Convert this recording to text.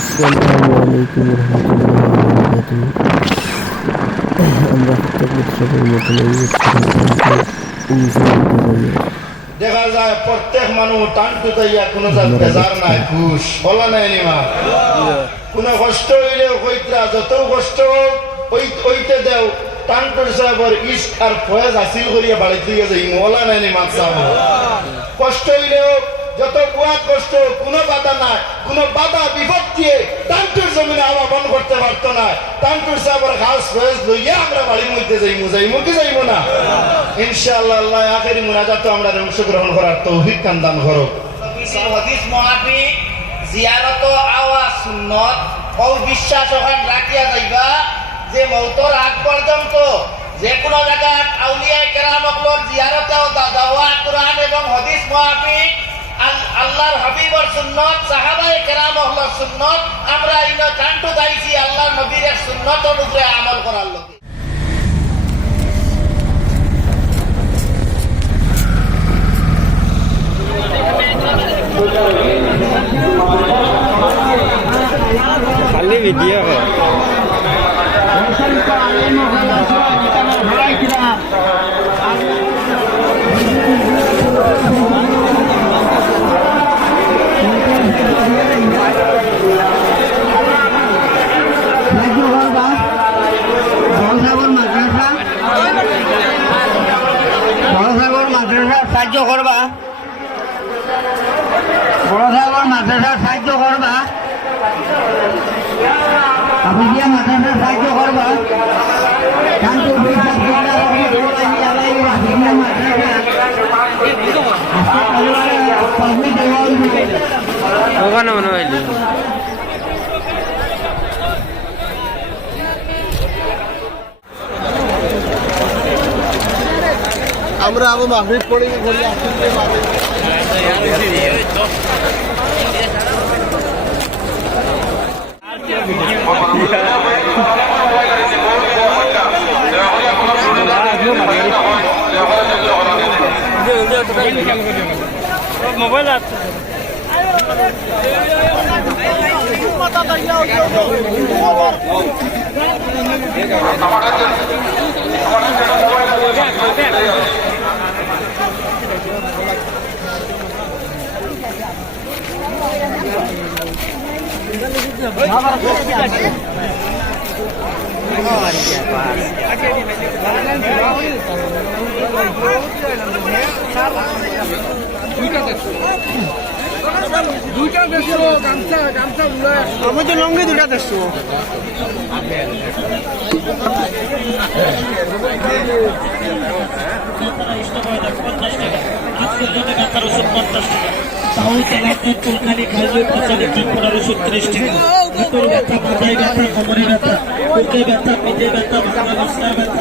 আসসালামু আলাইকুম রহমতুল্লাহ বারাকাতুহু। আমরা প্রত্যেক উৎসবের মতন এই উৎসবে দেখা যায় প্রত্যেক মানুষ টানটু তাইয়া কোনো বেজার নাই ঘুষ বলা নাই নিমা কোনো কষ্ট হইলেও কইতরা যত কষ্ট ওইতে দেও টানটুর সাহেবের ইস্ক আর ফয়েজ হাসিল করিয়া বাড়িতে যাই বলা নাই নিমা কষ্ট হইলেও যত বুয়াত কষ্ট কোনো বাধা নাই কোনো বাধা বিপদ দিয়ে টানটুর জমিনে আবাহন করতে পারতো না টানটুর সাহেবের ঘাস ফয়েজ লইয়া আমরা বাড়ির মধ্যে যাইমু কি যাইমু না ইনশাআল্লাহ আল্লাহ আখেরি মুনাজাত আমরা অংশগ্রহণ করার তৌফিক দান করো। হাদিস মুআফিক জিয়ারত আওয়া সুন্নত ও বিশ্বাস ওখান রাখিয়া যাইবা যে মওতর আগ পর্যন্ত যে কোনো জায়গায় আউলিয়া কেরামকলর জিয়ারত ও দাওয়া কোরআন এবং হাদিস মুআফিক আল্লাহর হাবিবর সুন্নত সাহাবায়ে কেরামকলর সুন্নত আমরা ইনো কান্টু দাইছি আল্লাহর নবীর সুন্নত অনুযায়ী আমল করার লোকে। খালি ভিডিও হয় সাহায্য করবা বড় সাহেবের মাদ্রাসার সাহায্য করবা আপনি গিয়ে মাদ্রাসার সাহায্য করবা ওখানে মনে হইলি আমরা আবার মাগরিব পড়ে ঘুরে আসলে মোবাইল আছে দুইটা দেখছো গামছা গামছা আমি তো লঙ্গি দুটা দেখছো চুলকানি খাইলে পাচালি ঠিক 1530 টাকা হাতের ব্যথা মাথায় ব্যথা কোমরে ব্যথা বুকে ব্যথা পিঠে ব্যথা মাথা ব্যথা